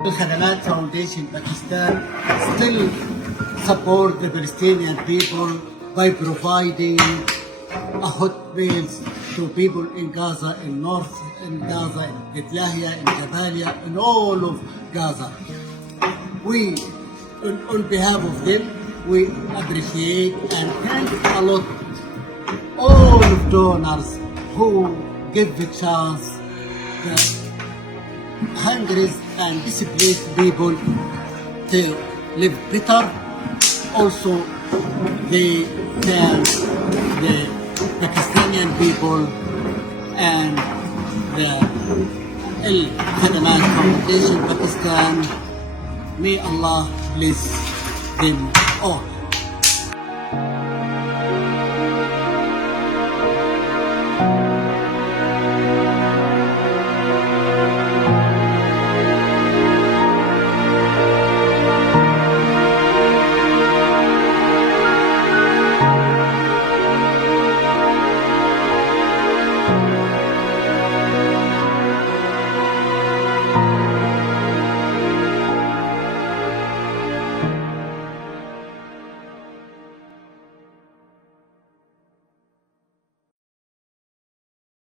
Al-Khadamat Foundation Pakistan still support the Palestinian people by providing a hot meals to people in Gaza, in North, in Gaza, in Beit Lahia, in Jabalia, in all of Gaza. We, on behalf of them, we appreciate and thank a lot all of donors who give the chance the hungry and displaced people to live better. Also, they thank the Pakistani people and the Al-Khadamat Foundation Pakistan. May Allah bless them all.